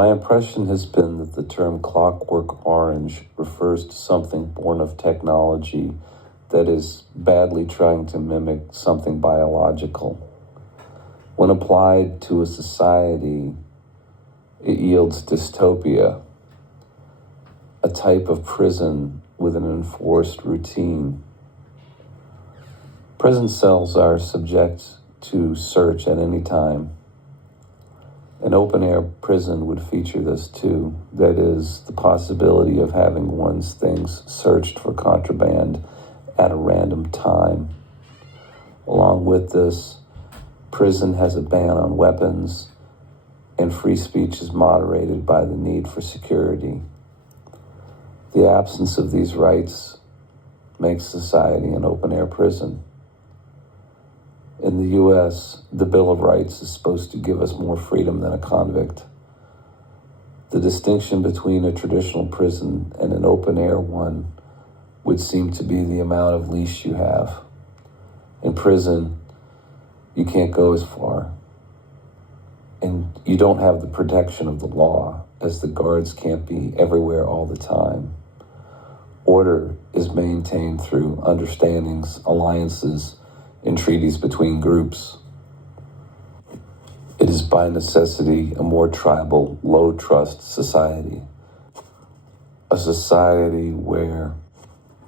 My impression has been that the term Clockwork Orange refers to something born of technology that is badly trying to mimic something biological. When applied to a society, it yields dystopia, a type of prison with an enforced routine. Prison cells are subject to search at any time. An open-air prison would feature this too, that is, the possibility of having one's things searched for contraband at a random time. Along with this, prison has a ban on weapons, and free speech is moderated by the need for security. The absence of these rights makes society an open-air prison. In the U.S., the Bill of Rights is supposed to give us more freedom than a convict. The distinction between a traditional prison and an open-air one would seem to be the amount of leash you have. In prison, you can't go as far. And you don't have the protection of the law, as the guards can't be everywhere all the time. Order is maintained through understandings, alliances, and treaties between groups. It is by necessity a more tribal, low-trust society. A society where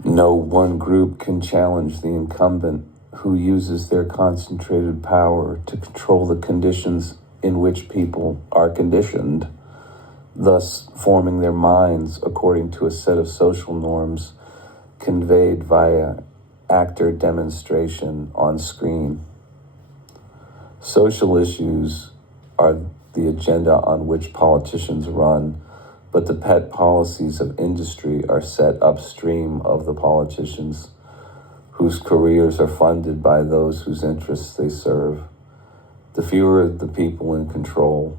no one group can challenge the incumbent who uses their concentrated power to control the conditions in which people are conditioned, thus forming their minds according to a set of social norms conveyed via actor demonstration on screen. Social issues are the agenda on which politicians run, but the pet policies of industry are set upstream of the politicians, whose careers are funded by those whose interests they serve. The fewer the people in control,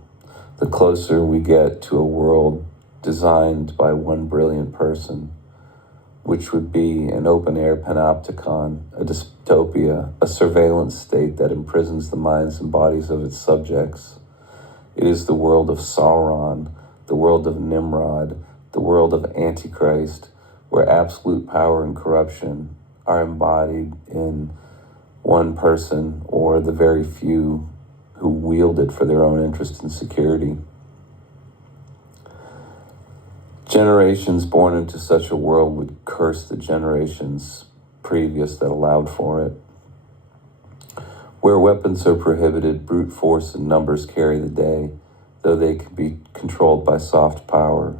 the closer we get to a world designed by one brilliant person, which would be an open-air panopticon, a dystopia, a surveillance state that imprisons the minds and bodies of its subjects. It is the world of Sauron, the world of Nimrod, the world of Antichrist, where absolute power and corruption are embodied in one person or the very few who wield it for their own interest and security. Generations born into such a world would curse the generations previous that allowed for it. Where weapons are prohibited, brute force and numbers carry the day, though they can be controlled by soft power.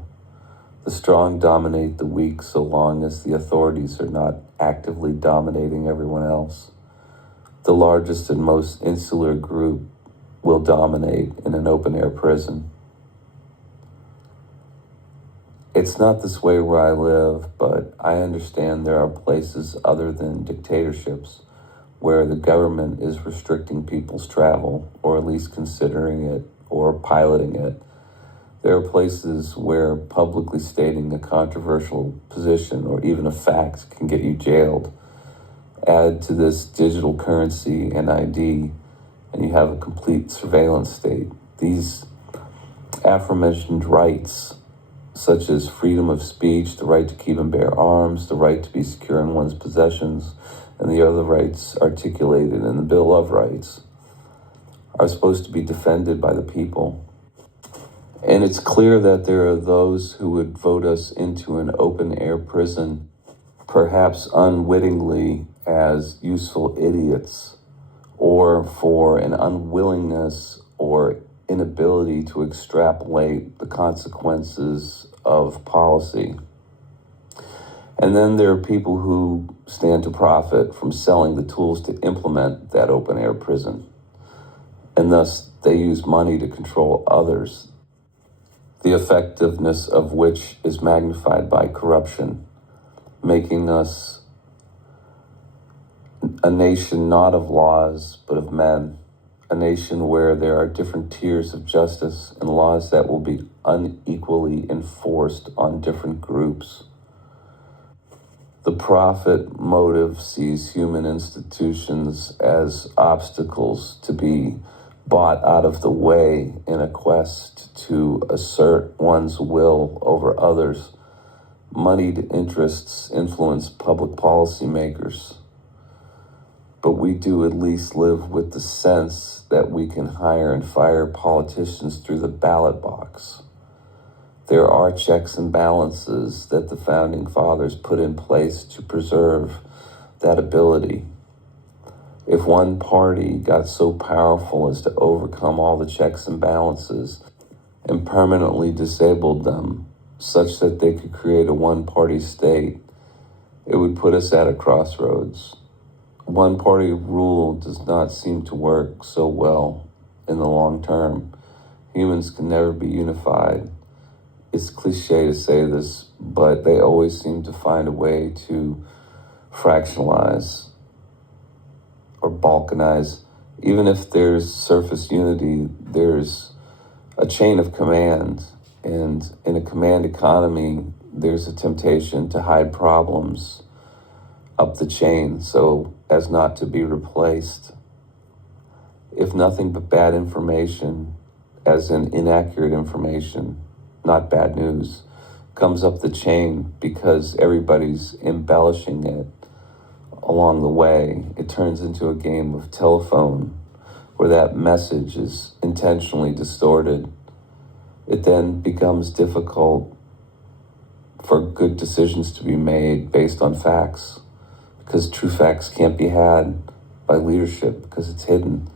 The strong dominate the weak so long as the authorities are not actively dominating everyone else. The largest and most insular group will dominate in an open-air prison. It's not this way where I live, but I understand there are places other than dictatorships where the government is restricting people's travel, or at least considering it or piloting it. There are places where publicly stating a controversial position or even a fact can get you jailed. Add to this digital currency and ID, and you have a complete surveillance state. These aforementioned rights, such as freedom of speech, the right to keep and bear arms, the right to be secure in one's possessions, and the other rights articulated in the Bill of Rights, are supposed to be defended by the people. And it's clear that there are those who would vote us into an open-air prison, perhaps unwittingly as useful idiots, or for an unwillingness or inability to extrapolate the consequences of policy. And then there are people who stand to profit from selling the tools to implement that open-air prison. And thus they use money to control others, the effectiveness of which is magnified by corruption, making us a nation not of laws, but of men, a nation where there are different tiers of justice and laws that will be unequally enforced on different groups. The profit motive sees human institutions as obstacles to be bought out of the way in a quest to assert one's will over others. Moneyed interests influence public policy makers, but we do at least live with the sense that we can hire and fire politicians through the ballot box. There are checks and balances that the founding fathers put in place to preserve that ability. If one party got so powerful as to overcome all the checks and balances and permanently disabled them, such that they could create a one-party state, it would put us at a crossroads. One-party rule does not seem to work so well in the long term. Humans can never be unified. It's cliche to say this, but they always seem to find a way to fractionalize or balkanize. Even if there's surface unity, there's a chain of command. And in a command economy, there's a temptation to hide problems up the chain so as not to be replaced. If nothing but bad information, as in inaccurate information, not bad news, comes up the chain because everybody's embellishing it along the way, it turns into a game of telephone where that message is intentionally distorted. It then becomes difficult for good decisions to be made based on facts, because true facts can't be had by leadership because it's hidden.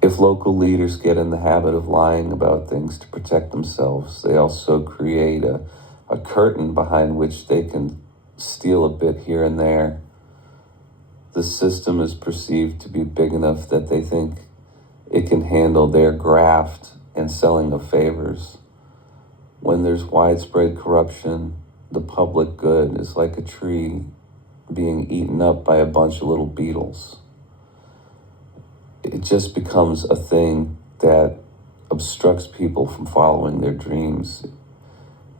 If local leaders get in the habit of lying about things to protect themselves, they also create a curtain behind which they can steal a bit here and there. The system is perceived to be big enough that they think it can handle their graft and selling of favors. When there's widespread corruption, the public good is like a tree being eaten up by a bunch of little beetles. It just becomes a thing that obstructs people from following their dreams.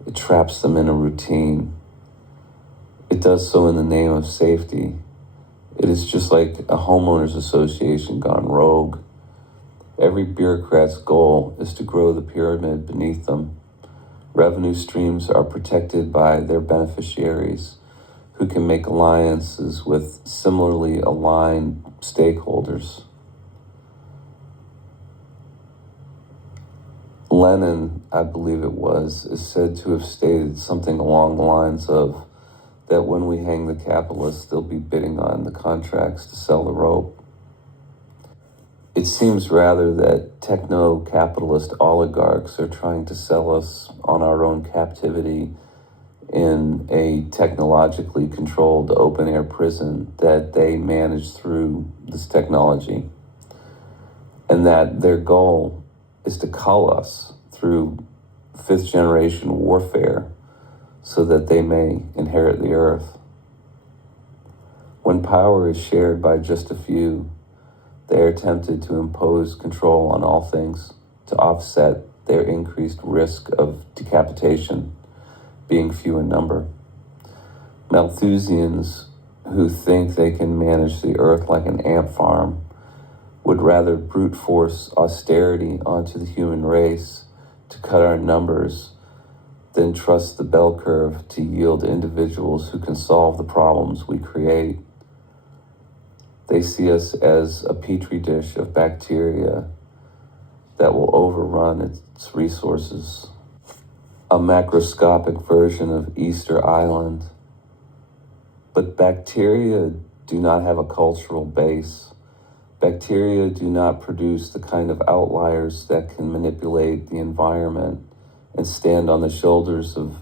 It traps them in a routine. It does so in the name of safety. It is just like a homeowners association gone rogue. Every bureaucrat's goal is to grow the pyramid beneath them. Revenue streams are protected by their beneficiaries, who can make alliances with similarly aligned stakeholders. Lenin, I believe it was, is said to have stated something along the lines of that when we hang the capitalists, they'll be bidding on the contracts to sell the rope. It seems rather that techno-capitalist oligarchs are trying to sell us on our own captivity in a technologically controlled open-air prison that they manage through this technology, and that their goal is to cull us through fifth-generation warfare so that they may inherit the earth. When power is shared by just a few, they are tempted to impose control on all things to offset their increased risk of decapitation, being few in number. Malthusians who think they can manage the earth like an ant farm would rather brute force austerity onto the human race to cut our numbers than trust the bell curve to yield individuals who can solve the problems we create. They see us as a petri dish of bacteria that will overrun its resources, a macroscopic version of Easter Island. But bacteria do not have a cultural base. Bacteria do not produce the kind of outliers that can manipulate the environment and stand on the shoulders of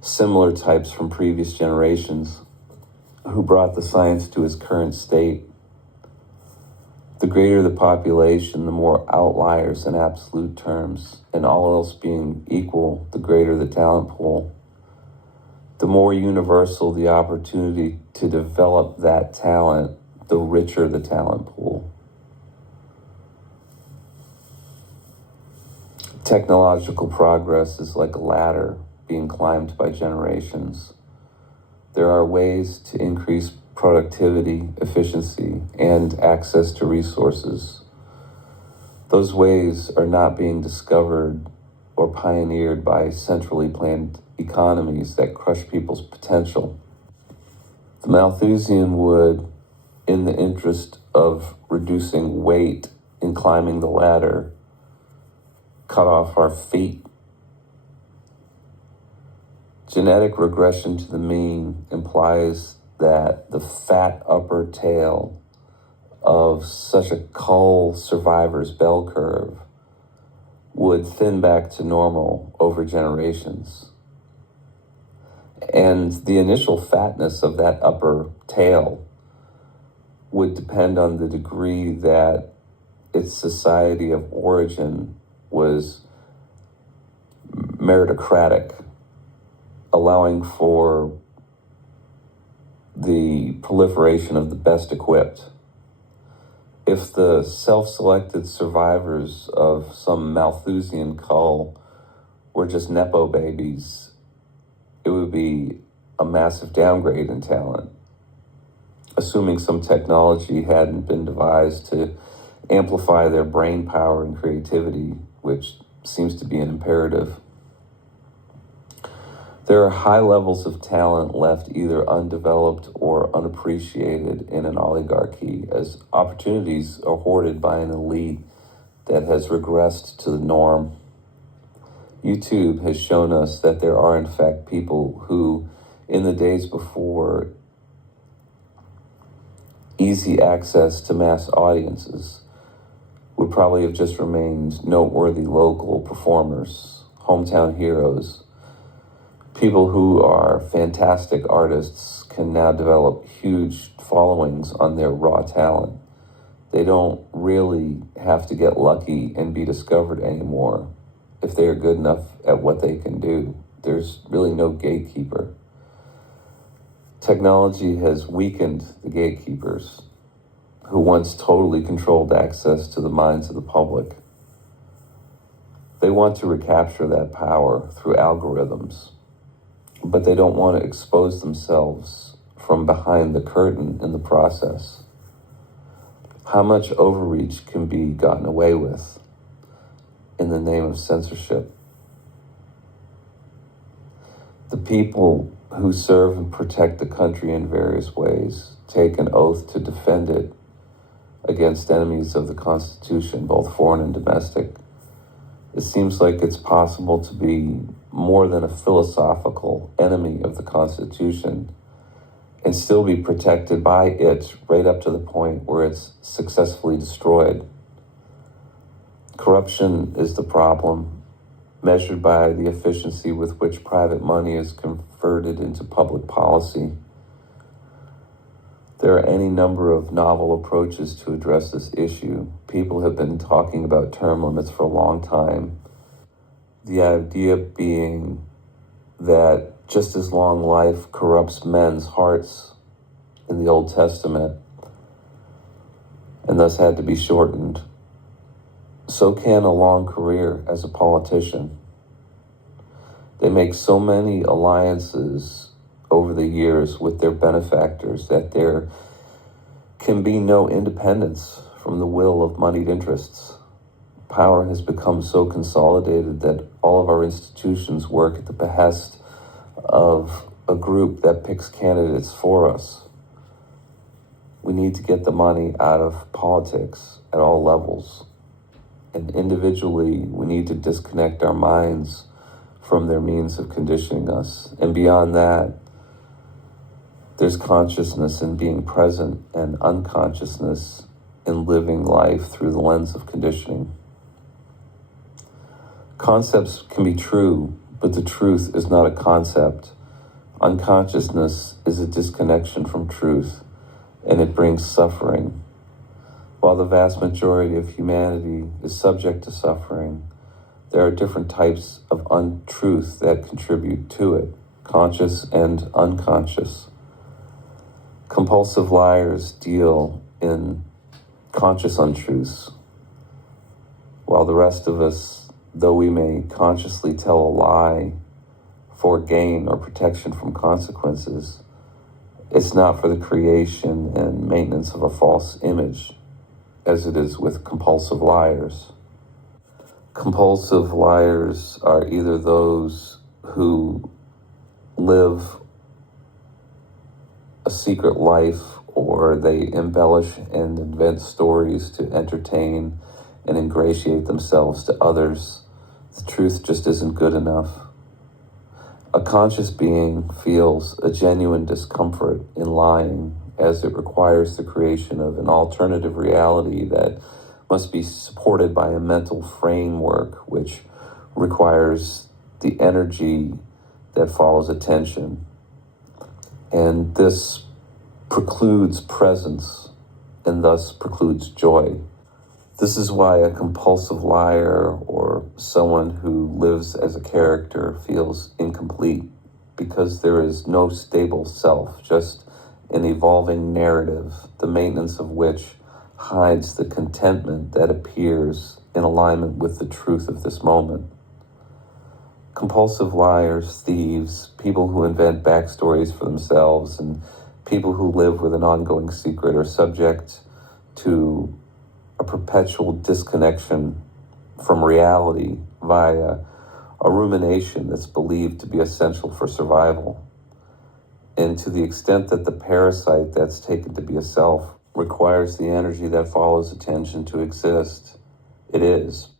similar types from previous generations who brought the science to its current state. The greater the population, the more outliers in absolute terms, and all else being equal, the greater the talent pool. The more universal the opportunity to develop that talent, the richer the talent pool. Technological progress is like a ladder being climbed by generations. There are ways to increase productivity, efficiency, and access to resources. Those ways are not being discovered or pioneered by centrally planned economies that crush people's potential. The Malthusian would, in the interest of reducing weight in climbing the ladder, cut off our feet. Genetic regression to the mean implies that the fat upper tail of such a cull survivor's bell curve would thin back to normal over generations. And the initial fatness of that upper tail would depend on the degree that its society of origin was meritocratic, allowing for the proliferation of the best equipped. If the self-selected survivors of some Malthusian cull were just Nepo babies, it would be a massive downgrade in talent, assuming some technology hadn't been devised to amplify their brain power and creativity, which seems to be an imperative. There are high levels of talent left either undeveloped or unappreciated in an oligarchy, as opportunities are hoarded by an elite that has regressed to the norm. YouTube has shown us that there are in fact people who, in the days before easy access to mass audiences, would probably have just remained noteworthy local performers, hometown heroes. People who are fantastic artists can now develop huge followings on their raw talent. They don't really have to get lucky and be discovered anymore if they are good enough at what they can do. There's really no gatekeeper. Technology has weakened the gatekeepers, who once totally controlled access to the minds of the public. They want to recapture that power through algorithms, but they don't want to expose themselves from behind the curtain in the process. How much overreach can be gotten away with in the name of censorship? The people who serve and protect the country in various ways take an oath to defend it against enemies of the Constitution, both foreign and domestic. It seems like it's possible to be more than a philosophical enemy of the Constitution and still be protected by it right up to the point where it's successfully destroyed. Corruption is the problem, measured by the efficiency with which private money is converted into public policy. There are any number of novel approaches to address this issue. People have been talking about term limits for a long time. The idea being that just as long life corrupts men's hearts in the Old Testament and thus had to be shortened, so can a long career as a politician. They make so many alliances over the years with their benefactors that there can be no independence from the will of moneyed interests. Power has become so consolidated that all of our institutions work at the behest of a group that picks candidates for us. We need to get the money out of politics at all levels. And individually, we need to disconnect our minds from their means of conditioning us. And beyond that, there's consciousness in being present and unconsciousness in living life through the lens of conditioning. Concepts can be true, but the truth is not a concept. Unconsciousness is a disconnection from truth, and it brings suffering. While the vast majority of humanity is subject to suffering, there are different types of untruth that contribute to it, conscious and unconscious. Compulsive liars deal in conscious untruths, while the rest of us, though we may consciously tell a lie for gain or protection from consequences, It's not for the creation and maintenance of a false image, as it is with compulsive liars. Compulsive liars are either those who live a secret life, or they embellish and invent stories to entertain and ingratiate themselves to others. The truth just isn't good enough. A conscious being feels a genuine discomfort in lying, as it requires the creation of an alternative reality that must be supported by a mental framework which requires the energy that follows attention. And this precludes presence and thus precludes joy. This is why a compulsive liar or someone who lives as a character feels incomplete, because there is no stable self, just an evolving narrative, the maintenance of which hides the contentment that appears in alignment with the truth of this moment. Compulsive liars, thieves, people who invent backstories for themselves, and people who live with an ongoing secret are subject to a perpetual disconnection from reality via a rumination that's believed to be essential for survival. And to the extent that the parasite that's taken to be a self requires the energy that follows attention to exist, it is.